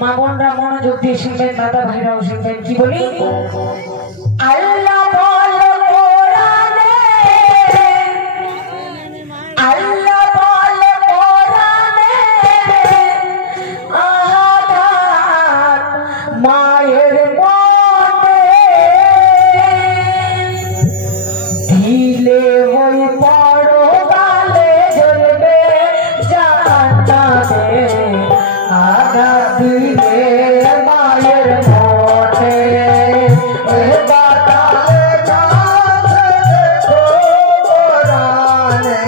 মা বোনরা মনোযোগ দিয়ে শুনবেন, দাদা ভাইরাও শুনবেন। কি বলি? আল্লাহ বলে কোরআনে, আল্লাহ বলে কোরআনে, আহার মায়ের মনে দিলে হই বড় গালে জ্বলবে জান্নাতে, আঘাত দিলে মায়ের মনে বাতালে কাছে কোরআনে,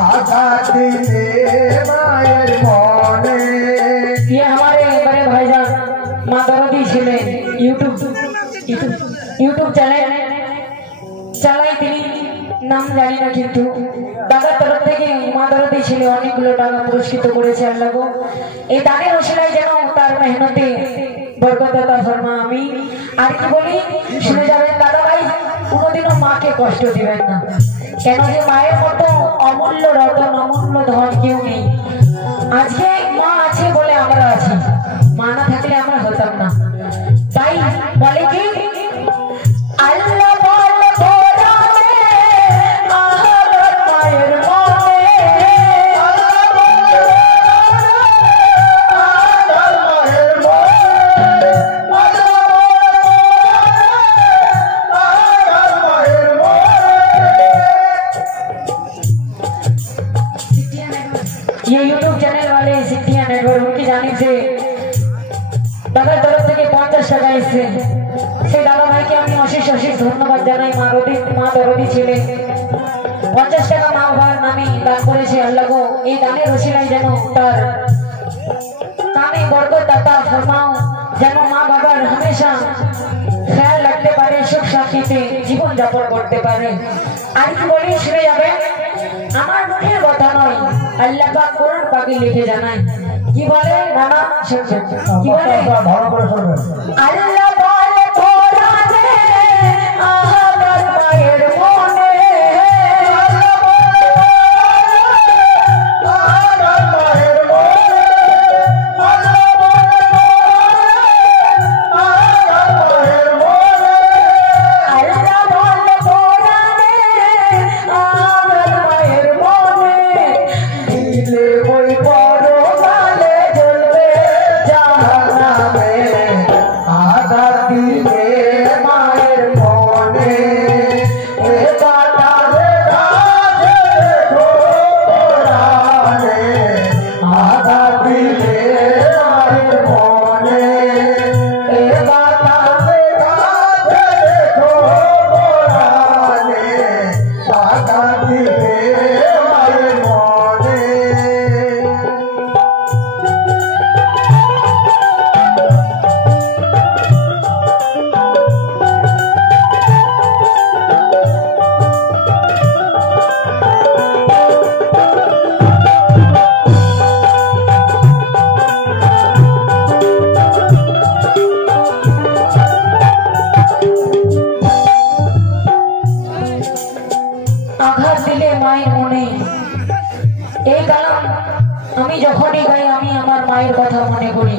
আঘাত দিলে মায়ের মনে। ये हमारे बड़े भाईजान माँ दरदी ছেলে यूट्यूब चैनल চালাই, তিনি নাম জানি না, কিন্তু দাদার তরফ থেকে মা দরদি ছেলে অনেকগুলো টাকা পুরস্কৃত করেছে আল্লাহ গো। এই দানের ওসিলায় যেন তার মেহনতে বরকত আতা ফরমা। আমি আর কি বলি শুনে যাবেন দাদা ভাই, কোনোদিনও মাকে কষ্ট দিবেন না, কেন যে মায়ের মতো অমূল্য রতন অমূল্য ধন কেউ নেই। আজকে মা আছে বলে আমরা আছি, মা না থাকলে আমরা হতাম না। তাই বলে কি আল্লাহ বলে কোরআনে, আহার মায়ের মনে, আল্লাহ বলে আহার মায়ের মনে, আল্লাহ বলে আহার মায়ের मने। ये यूट्यूब चैनल वाले सिद्धिया नेटवर्क उनकी जानिब से দাদার তরফ থেকে 50 টাকা এসেছে। সেই দাদা ভাইকে আমি অশেষ অশেষ ধন্যবাদ জানাই। মা দরদি ছেলে 50 টাকা মা বাবার নামে দান করেছে আল্লাহ গো। এই দানের ওসিলায় যেন তার কামে বরকত দাতা ফরমাও, যেন মা বাবার হামেশা খেয়াল রাখতে পারে, সুখ শান্তিতে জীবন যাপন করতে পারে। আর কি বলি শুনে যাবে, আমার মুখের কথা নয়, আল্লাহ পাক কোরআন পাকে লিখে জানায়। কি বলে নানা শুনছেন? কি বলে? ভালো করে শুনবেন। আল্লাহ বলে কোরআনে, আহার মায়ের মনে, আল্লাহ বলে আহার মায়ের মনে, আল্লাহ বলে আহার মায়ের মনে, আল্লাহ বলে কোরআনে, আহার মায়ের মনে দিলে ওই বড় গালে জ্বলবে জাহান্নামে, আঘাত দিলে মায়ের মনে এ বাতালে কাছে কোরআনে, আঘাত দিলে মায়ের মনে এ বাতালে কাছে কোরআনে, আঘাত দিলে মায়ের মনে। আঘাত দিলে মায়ের মনে, এই কালাম আমি যখনই গাই আমি আমার মায়ের কথা মনে করি।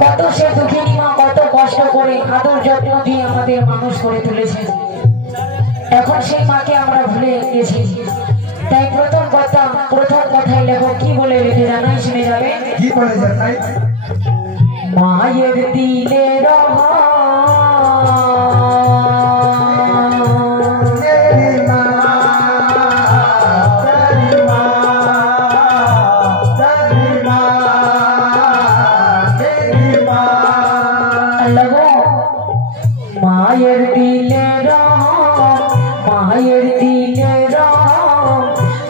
কত সে দুঃখিনী মা, কত কষ্ট করে আদর যত্ন দিয়ে আমাদের মানুষ করে তুলেছে। এখন সেই মাকে আমরা ভুলে গেছি। তাই প্রথম কথাই লেখক কি বলে রেখে জানাই শুনে যাবে। কি বলে জানাই? মায়ের দিলে মায়ের দিলে মায়ের দিলে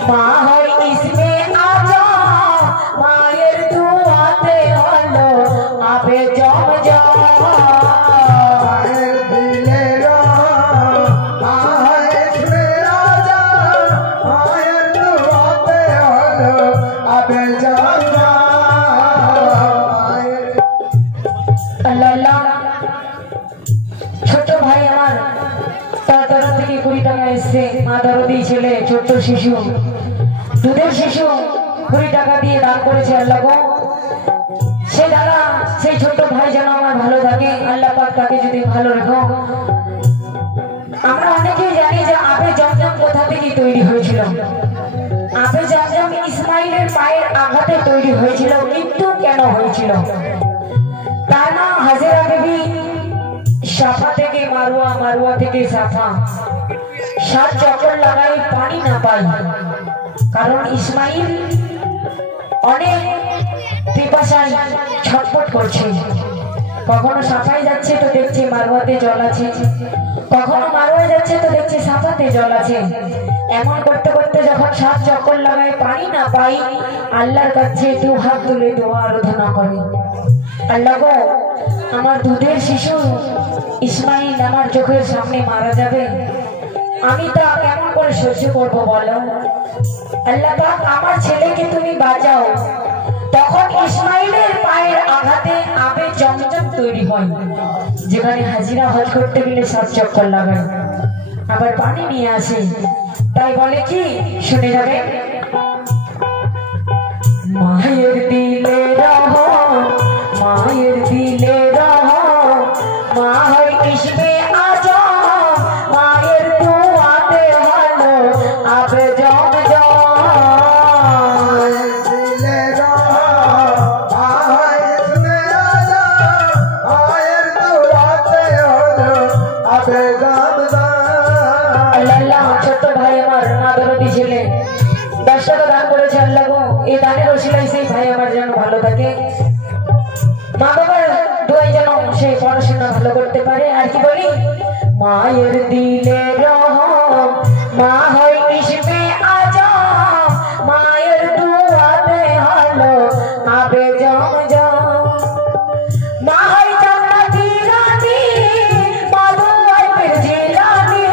মা হয় ইসমে আজা, মায়ের দুয়াতে হলো আবে জম জম, মায়ের দিলে মা হয় ইসমে আজা, মায়ের দুয়াতে হলো আবে জম জম। আল্লাহ ছোট ভাই আমার তার তরফ থেকে 20 টাকা এসছে। মা দরদি ছেলে ছোট্ট শিশু, দুধের শিশু 20 টাকা দিয়ে দান করেছে আল্লাহ গো। কোথা থেকে তৈরি হয়েছিল? আবে জামজাম ইসমাইলের পায়ের আঘাতে তৈরি হয়েছিল, কিন্তু কেন হয়েছিল? তার নাম হাজেরা বিবি। সাফা থেকে মারুয়া, মারুয়া থেকে সাফা, 7 চক্কর লাগাই পানি না পাই। কারণ ইসমাইল অনেক পিপাসায় ছটফট করছে। কখনো সাফায় যাচ্ছে তো দেখছে মারুয়াতে জল আছে, কখনো মারুয়া যাচ্ছে তো দেখছে সাফাতে জল আছে। এমন করতে করতে যখন 7 চক্কর লাগায় পানি না পাই, আল্লাহর কাছে 2 হাত তুলে দোয়া আরাধনা করে, আল্লাহ গো, আমার দুধের শিশু ইসমাইল আমার চোখের সামনে মারা যাবে, আমি তা কেমন করে সহ্য করবো বলো? আল্লাহ পাক আমার ছেলেকে তুমি বাঁচাও। তখন ইসমাইলের পায়ের আঘাতে আবে জমজম তৈরি হয়, যেখানে হাজিরা হজ করতে গেলে 7 চক্কর লাগায়, আবার পানি নিয়ে আসে। তাই বলে কি, শুনে যাবে, মায়ের দিলে রহো, মায়ের দিলে রহো, মা হয় ইসমে আজম, মায়ের দুয়াতে হলো আবে জমজম। ছোট্ট ভাই আমার নাদরদি ছেলে 10 টাকা দান করেছে, আল্লাহ গো, এই দানের ওসিলায় সেই ভাই আমার যেন ভালো থাকে, মা বাবার দোয়াই যেন সে পড়াশোনা ভালো করতে পারে। আর কি বলি, মায়ের দিলে রহম, মা হয় ইসমে আজম, মায়ের দুয়াতে হলো আবে জমজম। মা হয় জান্নাতি রানী, মাদুয়ায় পীর জিলানী,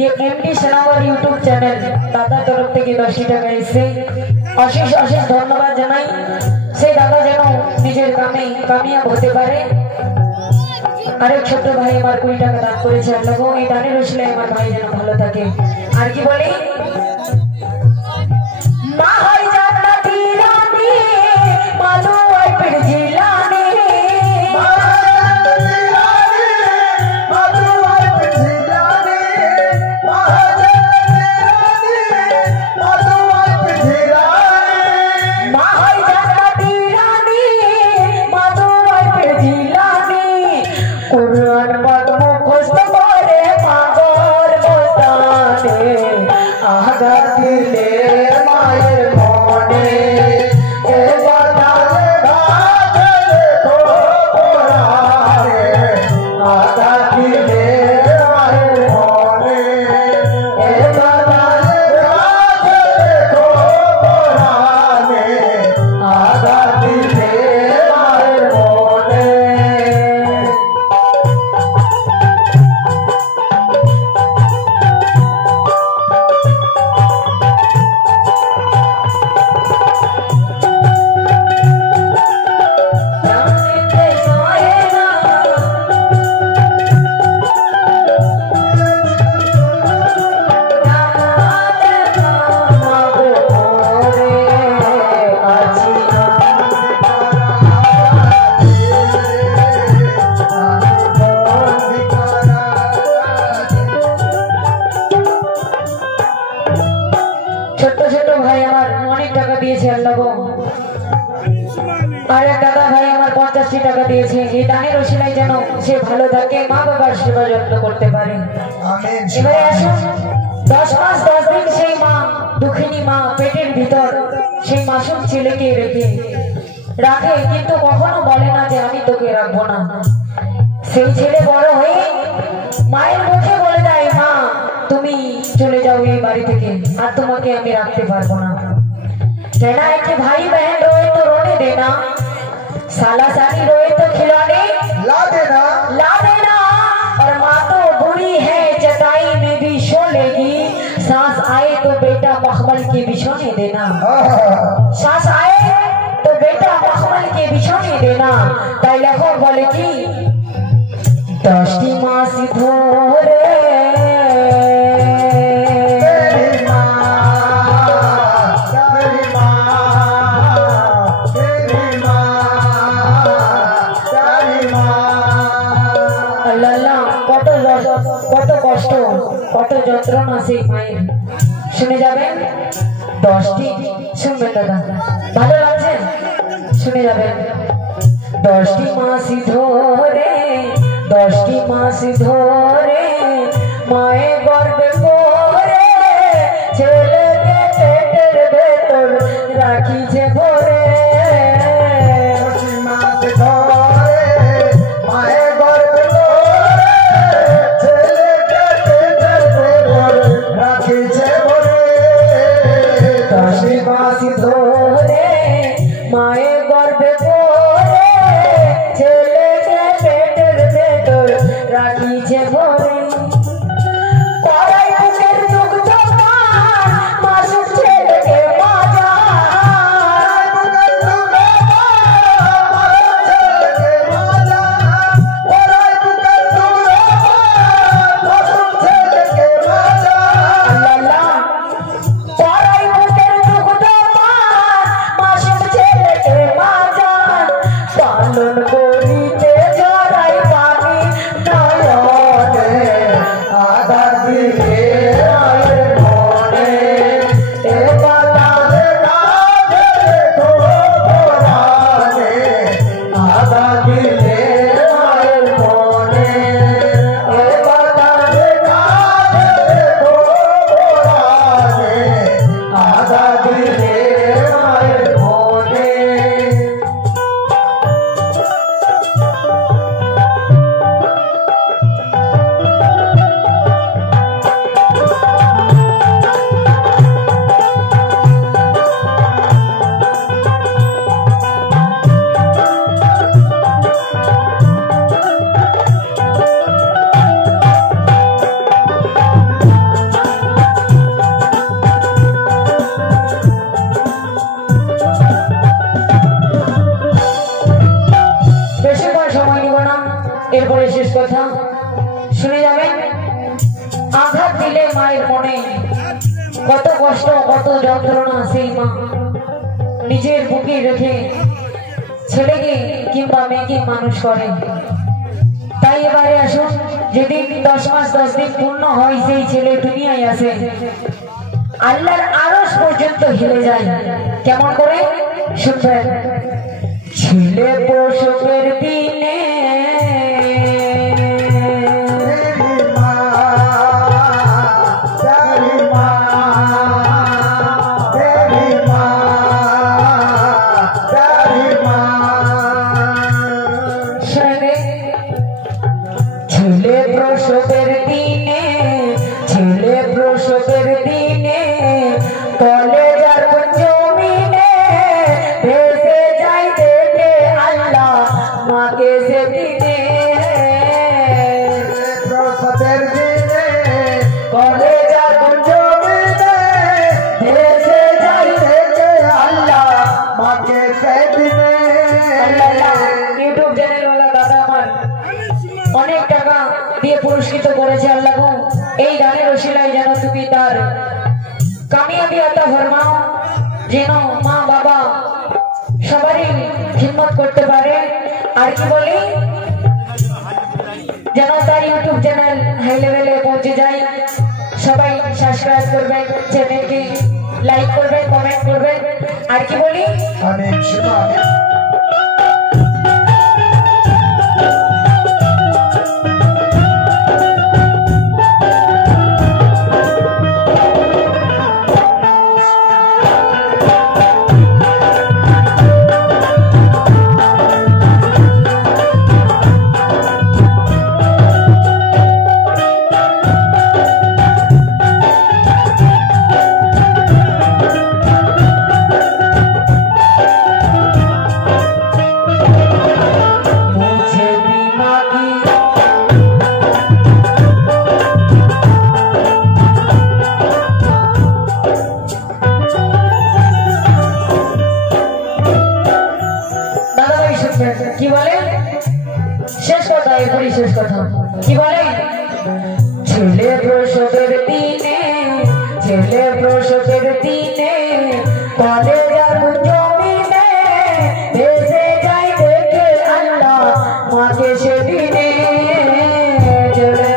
ये एमडी सनावर यूट्यूब चैनल दादा तरफ থেকে 10 টাকা এসে অশেষ অশেষ ধন্যবাদ জানাই। সেই দাদা যেন নিজের কামে কামিয়াব হতে পারে। আরেক ছোট ভাই আমার 20 টাকা দান করেছে, আল্লাহ গো, এই দানের ওসিলায় আমার ভাই যেন ভালো থাকে। আর কি বলি, মা হয় জান্নাতি রানী, মাদুয়ায় পীর জিলানী, কুরআন পাক মুখস্থ করে পাগল বসানে, আঘাত দিলে মায়ের মনে, এ বাতালে ঘাটে দেখো কোরআনে, আঘাত দিলে মায়ের মনে, এ বাতালে ঘাটে দেখো কোরআনে, আঘাত দিলে মায়ের মনে। আর এক দাদা ভাই আমার 50 টাকা দিয়েছে, এই দানের ওসিলায় যেন সে ভালো থাকে, মা বাবার সেবা যত্ন করতে পারে। এবারে আসুন, 10 মাস 10 দিন সেই মা, দুঃখিনী মা পেটের ভিতর সেই মাসুম ছেলেকে রাখে, কিন্তু কখনো বলে না যে আমি তোকে রাখবো না। সেই ছেলে বড় হয়ে মায়ের মুখে বলে দেয়, মা তুমি চলে যাও এই বাড়ি থেকে, আর তোমাকে আমি রাখতে পারবো না। कहना है कि भाई बहन रोए तो रोने देना, साला साली रोए तो खिलौने ला देना, ला देना। और माँ तो बुरी है, चटाई में भी सो लेगी, सांस आए तो बेटा मखमल के बिछोने देना, सांस आए तो बेटा मखमल के बिछोने देना। তাই লেখক বলে কি, 10টি মাস ধরে Mama. কত কষ্ট কত যন্ত্রণা সেই মায়ের শুনে যাবেন 10টি শুনবেন দাদা ভালো লাগছে শুনে যাবেন 10টি মাস ধরে মায়ের গর্ভে পড়ে ছেলেকে পেটের ভেতর রাখি যে ভরে মায়ের গর্ভে পড়ে ছেলেকে পেটের ভেতর রাখি যে ভরে এরপরে শেষ কথা শুনে যাবেন আঘাত দিলে মায়ের মনে কত কষ্ট কত যন্ত্রণা সেই মা নিজের বুকে রেখে ছেলেকে কিংবা মেয়েকে মানুষ করে তাই এবারে আসুন যেদিন 10 মাস 10 দিন পূর্ণ হয় সেই ছেলে দুনিয়ায় আসে আল্লাহর আরশ পর্যন্ত হেলে যায় কেমন করে শুনবেন ছেলে প্রসবের দিনে প্রসবের দিনে কলেজার জমিনে ভেসে যাই দেখে আল্লাহ মাকে সেদিনে প্রসবের দিনে কলেজার জমিনে ভেসে যাই দেখে আল্লাহ মাকে সেদিনে ইউটিউব চ্যানেলওয়ালা দাদা আমার অনেক টাকা দিয়ে পুরস্কৃত করেছে আল্লাহ এই গানের ওসিলায় যেন তুমি তার কামিয়াবি আতা ফরমাও যেন মা বাবা সবারই খিদমত করতে পারে আর কি বলি যেন তার ইউটিউব চ্যানেল হাই লেভেলে পৌঁছে যায় সবাই সাবস্ক্রাইব করবেন চ্যানেলকে লাইক করবেন কমেন্ট করবেন আর কি বলি অনেক শুভ কি বলে শেষ কথা এরপরই শেষ কথা কি বলে ছেলে প্রসবের দিনে কলেজার জমিনে ভেসে যাই দেখে আল্লাহ মাকে সেদিনে ছেলে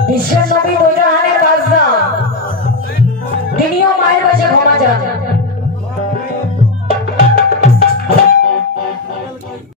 বিশ্বের নবী বইরা